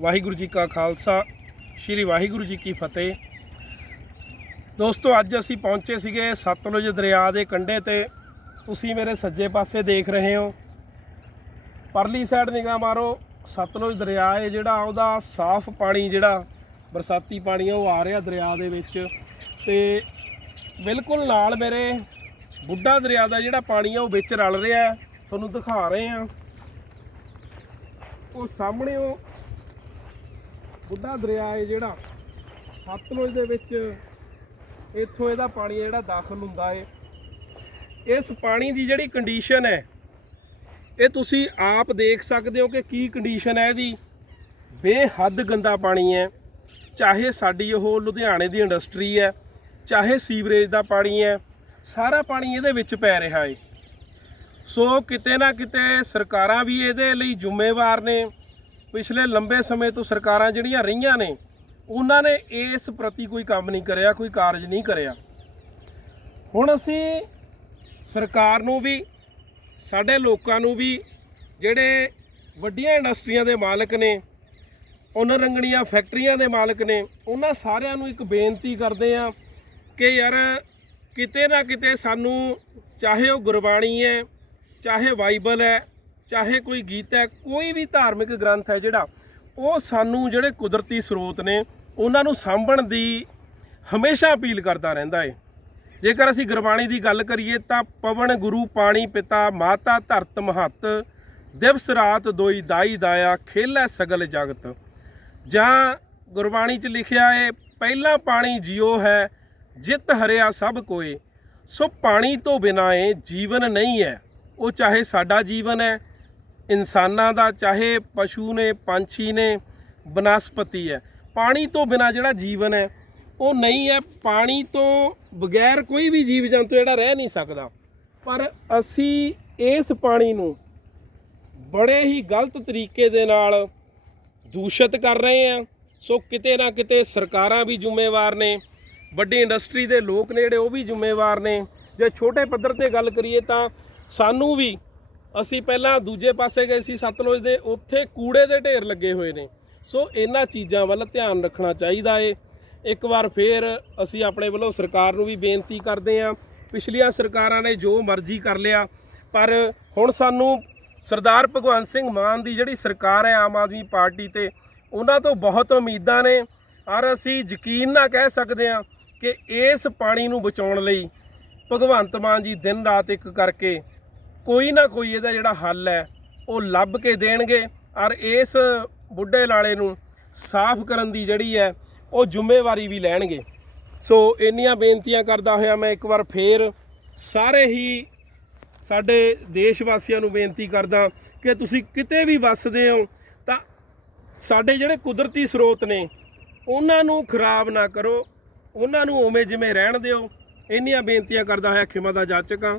ਵਾਹਿਗੁਰੂ ਜੀ ਕਾ ਖਾਲਸਾ, ਸ੍ਰੀ ਵਾਹਿਗੁਰੂ ਜੀ ਕੀ ਫਤਿਹ। ਦੋਸਤੋ, ਅੱਜ ਅਸੀਂ ਪਹੁੰਚੇ ਸੀਗੇ ਸਤਲੁਜ ਦਰਿਆ ਦੇ ਕੰਢੇ ਤੇ। ਤੁਸੀਂ ਮੇਰੇ ਸੱਜੇ ਪਾਸੇ ਦੇਖ ਰਹੇ ਹੋ। ਪਰਲੀ ਸਾਈਡ ਨਿਗਾਹ ਮਾਰੋ, ਸਤਲੁਜ ਦਰਿਆ ਹੈ ਜਿਹੜਾ, ਉਹਦਾ ਸਾਫ਼ ਪਾਣੀ ਜਿਹੜਾ, ਬਰਸਾਤੀ ਪਾਣੀ ਆ, ਉਹ ਆ ਰਿਹਾ ਦਰਿਆ ਦੇ ਵਿੱਚ। ਤੇ ਬਿਲਕੁਲ ਨਾਲ ਮੇਰੇ ਬੁੱਢਾ ਦਰਿਆ ਦਾ ਜਿਹੜਾ ਪਾਣੀ ਆ, ਉਹ ਵਿੱਚ ਰਲ ਰਿਹਾ ਤੁਹਾਨੂੰ ਦਿਖਾ ਰਹੇ ਆ ਉਹ ਸਾਹਮਣੇ ਉਹ ਬੁੱਢਾ ਦਰਿਆ ਹੈ ਜਿਹੜਾ। ਸਤਲੁਜ ਦੇ ਵਿੱਚ ਇੱਥੋਂ ਇਹਦਾ ਪਾਣੀ ਜਿਹੜਾ ਦਾਖਲ ਹੁੰਦਾ ਏ ਇਸ ਪਾਣੀ ਦੀ ਜਿਹੜੀ ਕੰਡੀਸ਼ਨ ਹੈ, ਇਹ ਤੁਸੀਂ ਆਪ ਦੇਖ ਸਕਦੇ ਹੋ ਕਿ ਕੀ ਕੰਡੀਸ਼ਨ ਹੈ ਇਹਦੀ। ਬੇਹੱਦ ਗੰਦਾ ਪਾਣੀ ਹੈ। ਚਾਹੇ ਸਾਡੀ ਉਹ ਲੁਧਿਆਣੇ ਦੀ ਇੰਡਸਟਰੀ ਹੈ, ਚਾਹੇ ਸੀਵਰੇਜ ਦਾ ਪਾਣੀ ਹੈ, ਸਾਰਾ ਪਾਣੀ ਇਹਦੇ ਵਿੱਚ ਪੈ ਰਿਹਾ ਏ ਸੋ ਕਿਤੇ ਨਾ ਕਿਤੇ ਸਰਕਾਰਾਂ ਵੀ ਇਹਦੇ ਲਈ ਜ਼ਿੰਮੇਵਾਰ ਨੇ। ਪਿਛਲੇ ਲੰਬੇ ਸਮੇਂ ਤੋਂ ਸਰਕਾਰਾਂ ਜਿਹੜੀਆਂ ਰਹੀਆਂ ਨੇ, ਉਹਨਾਂ ਨੇ ਇਸ ਪ੍ਰਤੀ ਕੋਈ ਕੰਮ ਨਹੀਂ ਕਰਿਆ, ਕੋਈ ਕਾਰਜ ਨਹੀਂ ਕਰਿਆ। ਹੁਣ ਅਸੀਂ ਸਰਕਾਰ ਨੂੰ ਵੀ, ਸਾਡੇ ਲੋਕਾਂ ਨੂੰ ਵੀ, ਜਿਹੜੇ ਵੱਡੀਆਂ ਇੰਡਸਟਰੀਆਂ ਦੇ ਮਾਲਕ ਨੇ ਉਹਨਾਂ ਰੰਗਣੀਆਂ ਫੈਕਟਰੀਆਂ ਦੇ ਮਾਲਕ ਨੇ, ਉਹਨਾਂ ਸਾਰਿਆਂ ਨੂੰ ਇੱਕ ਬੇਨਤੀ ਕਰਦੇ ਆ ਕਿ ਯਾਰ, ਕਿਤੇ ਨਾ ਕਿਤੇ ਸਾਨੂੰ ਚਾਹੇ ਉਹ ਗੁਰਬਾਣੀ ਹੈ, ਚਾਹੇ ਬਾਈਬਲ ਹੈ ਚਾਹੇ ਕੋਈ ਗੀਤ ਹੈ, ਕੋਈ ਵੀ ਧਾਰਮਿਕ ਗ੍ਰੰਥ ਹੈ ਜਿਹੜਾ, ਉਹ ਸਾਨੂੰ ਜਿਹੜੇ ਕੁਦਰਤੀ ਸਰੋਤ ਨੇ, ਉਹਨਾਂ ਨੂੰ ਸਾਂਭਣ ਦੀ ਹਮੇਸ਼ਾ ਅਪੀਲ ਕਰਦਾ ਰਹਿੰਦਾ ਹੈ ਜੇਕਰ ਅਸੀਂ ਗੁਰਬਾਣੀ ਦੀ ਗੱਲ ਕਰੀਏ ਤਾਂ ਪਵਨ ਗੁਰੂ ਪਾਣੀ ਪਿਤਾ ਮਾਤਾ ਧਰਤ ਮਹੱਤ, ਦਿਵਸ ਰਾਤ ਦੋਈ ਦਾਈ ਦਾਇਆ ਖੇਲੇ ਸਗਲ ਜਗਤ। ਜਾਂ ਗੁਰਬਾਣੀ 'ਚ ਲਿਖਿਆ ਹੈ ਪਹਿਲਾ ਪਾਣੀ ਜਿਉ ਹੈ, ਜਿਤ ਹਰਿਆ ਸਭ ਕੋਏ। ਸੋ ਪਾਣੀ ਤੋਂ ਬਿਨਾਂ ਏ ਜੀਵਨ ਨਹੀਂ ਹੈ। ਉਹ ਚਾਹੇ ਸਾਡਾ ਜੀਵਨ ਹੈ ਇਨਸਾਨਾਂ ਦਾ, ਚਾਹੇ ਪਸ਼ੂ ਨੇ, ਪੰਛੀ ਨੇ, ਬਨਸਪਤੀ ਹੈ। ਪਾਣੀ ਤੋਂ ਬਿਨਾਂ ਜਿਹੜਾ ਜੀਵਨ ਹੈ, ਉਹ ਨਹੀਂ ਹੈ। ਪਾਣੀ ਤੋਂ ਬਗੈਰ ਕੋਈ ਵੀ ਜੀਵ ਜੰਤੂ ਜਿਹੜਾ ਰਹਿ ਨਹੀਂ ਸਕਦਾ। ਪਰ ਅਸੀਂ ਇਸ ਪਾਣੀ ਨੂੰ ਬੜੇ ਹੀ ਗਲਤ ਤਰੀਕੇ ਦੇ ਨਾਲ ਦੂਸ਼ਿਤ ਕਰ ਰਹੇ ਆ ਸੋ ਕਿਤੇ ਨਾ ਕਿਤੇ ਸਰਕਾਰਾਂ ਵੀ ਜ਼ਿੰਮੇਵਾਰ ਨੇ, ਵੱਡੀ ਇੰਡਸਟਰੀ ਦੇ ਲੋਕ ਨੇ ਜਿਹੜੇ, ਉਹ ਵੀ ਜ਼ਿੰਮੇਵਾਰ ਨੇ। ਜੇ ਛੋਟੇ ਪੱਧਰ ਤੇ ਗੱਲ ਕਰੀਏ ਤਾਂ ਸਾਨੂੰ ਵੀ ਅਸੀਂ ਪਹਿਲਾਂ ਦੂਜੇ ਪਾਸੇ ਗਏ ਸੀ ਸਤਲੁਜ ਦੇ, ਉੱਥੇ ਕੂੜੇ ਦੇ ਢੇਰ ਲੱਗੇ ਹੋਏ ਨੇ। ਸੋ ਇਹਨਾਂ ਚੀਜ਼ਾਂ ਵੱਲ ਧਿਆਨ ਰੱਖਣਾ ਚਾਹੀਦਾ ਏ। ਇੱਕ ਵਾਰ ਫੇਰ ਅਸੀਂ ਆਪਣੇ ਵੱਲੋਂ ਸਰਕਾਰ ਨੂੰ ਵੀ ਬੇਨਤੀ ਕਰਦੇ ਹਾਂ। ਪਿਛਲੀਆਂ ਸਰਕਾਰਾਂ ਨੇ ਜੋ ਮਰਜ਼ੀ ਕਰ ਲਿਆ, ਪਰ ਹੁਣ ਸਾਨੂੰ ਸਰਦਾਰ ਭਗਵੰਤ ਸਿੰਘ ਮਾਨ ਦੀ ਜਿਹੜੀ ਸਰਕਾਰ ਹੈ ਆਮ ਆਦਮੀ ਪਾਰਟੀ ਤੇ, ਉਹਨਾਂ ਤੋਂ ਬਹੁਤ ਉਮੀਦਾਂ ਨੇ। ਔਰ ਅਸੀਂ ਯਕੀਨ ਨਾਲ ਕਹਿ ਸਕਦੇ ਹਾਂ ਕਿ ਇਸ ਪਾਣੀ ਨੂੰ ਬਚਾਉਣ ਲਈ ਭਗਵੰਤ ਮਾਨ ਜੀ ਦਿਨ ਰਾਤ ਇੱਕ ਕਰਕੇ ਕੋਈ ਨਾ ਕੋਈ ਇਹਦਾ ਜਿਹੜਾ ਹੱਲ ਹੈ, ਉਹ ਲੱਭ ਕੇ ਦੇਣਗੇ। ਔਰ ਇਸ ਬੁੱਢੇ ਲਾਲੇ ਨੂੰ ਸਾਫ਼ ਕਰਨ ਦੀ ਜਿਹੜੀ ਹੈ, ਉਹ ਜ਼ਿੰਮੇਵਾਰੀ ਵੀ ਲੈਣਗੇ। ਸੋ ਇੰਨੀਆਂ ਬੇਨਤੀਆਂ ਕਰਦਾ ਹੋਇਆ ਮੈਂ ਇੱਕ ਵਾਰ ਫੇਰ ਸਾਰੇ ਹੀ ਸਾਡੇ ਦੇਸ਼ ਵਾਸੀਆਂ ਨੂੰ ਬੇਨਤੀ ਕਰਦਾ ਕਿ ਤੁਸੀਂ ਕਿਤੇ ਵੀ ਵੱਸਦੇ ਹੋ, ਤਾਂ ਸਾਡੇ ਜਿਹੜੇ ਕੁਦਰਤੀ ਸਰੋਤ ਨੇ, ਉਹਨਾਂ ਨੂੰ ਖਰਾਬ ਨਾ ਕਰੋ। ਉਹਨਾਂ ਨੂੰ ਉਵੇਂ ਜਿਵੇਂ ਰਹਿਣ ਦਿਓ। ਇੰਨੀਆਂ ਬੇਨਤੀਆਂ ਕਰਦਾ ਹੋਇਆ ਖਿਮਾ ਦਾ ਜਾਚਕਾਂ